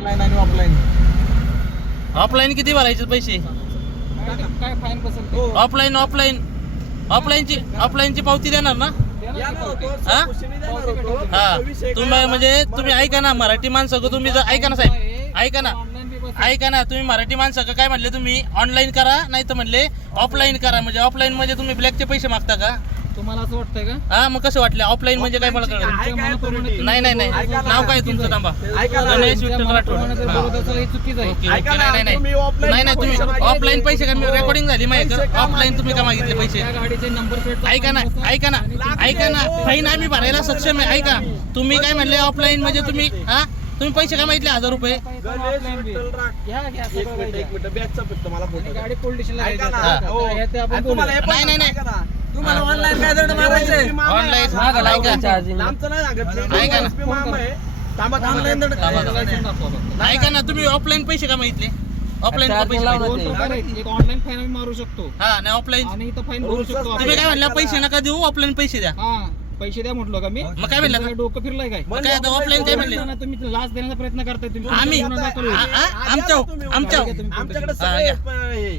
Online आणि offline offline किती भरायचे पैसे? काय फाईन बसेल ते? हो ऑफलाईन ऑफलाईन ऑफलाईनची ऑफलाईनची पावती देणार ना? हा? हा. तुम्ही म्हणजे तुम्ही ऐका ना मराठी माणसं का तुम्ही जर ऐका ना साहेब. ऐका ना. ऐका ना तुम्ही मराठी माणसं का काय म्हणले तुम्ही? ऑनलाईन करा नाही तर म्हणले ऑफलाईन करा. म्हणजे ऑफलाईन म्हणजे तुम्ही ब्लॅकचे पैसे मागता का? तुम्हाला असं वाटतंय का? हा मग कसं वाटलं? ऑफलाईन म्हणजे काय मला कळलं? मनाप्रमाणे? नाही नाही नाही. ऐका ना. नाव काय तुमचं? थांबा. ऐका ना. गणेश विठ्ठल राठोड. हा. हे चुकीचं आहे ओके ऐका ना, नाही नाही. तुम्ही नाही offline नाही नाही तुम्ही पैसे मागितले. ऑफलाईन पैसे का हो. रेकॉर्डिंग झाली? माहिती पैसे का? ऑफलाईन तुम्ही का मागितले? पैसे? त्या गाडीचे नंबर प्लेट ऐका ना ऐका ना. ऐका ना. फाईन आम्ही भरायला सक्षम आहे. ऐका. तुम्ही काय म्हणले ऑफलाईन म्हणजे तुम्ही हा? तुम्ही पैसे काय मागितले? हजार रुपये. गणेश विठ्ठल राठ. घ्या घ्या एक सगळं मिनिट घ्या. एक मिनिट. बॅगचा फक्त मला आणि फोटो गाडी पोलीस स्टेशनला ऐका घ्यायची. ना. आहे. हो. हे. तुम्हाला हे नाही, नाही, ऐका ना. तुम्हाला. ऑनलाईन काय दंड मारायचे OSP मामा आहे. ऑनलाईन मागं लावून ऐका चार्जिंग. लांबचं नाही सांगितलं. ऐका ना. मामा आहे. थांबा ऑनलाईन दंड. ऐका तुम्ही ऑफलाईन पैसे का मागितले ऑफलाईन का पैसे मागितले दोन प्रकार आहेत. एक ऑनलाईन फाईन आम्ही मारू शकतो हा नाही ऑफलाईन आणि इथं फाईन भरू शकतो तुम्ही आपण. काय म्हणल्या पैसे नका देऊ ऑफलाईन पैसे द्या हा पैसे द्या म्हटलो का मी मग काय म्हणलं तुमचं डोकं फिरलंय काय मग काय आता ऑफलाईन काय म्हणले ना तुम्ही लाच देण्याचा प्रयत्न करताय तुम्ही आम्ही. आ- आ- आमच्या आमच्या आमच्याकडे हा, सगळे या. प- हे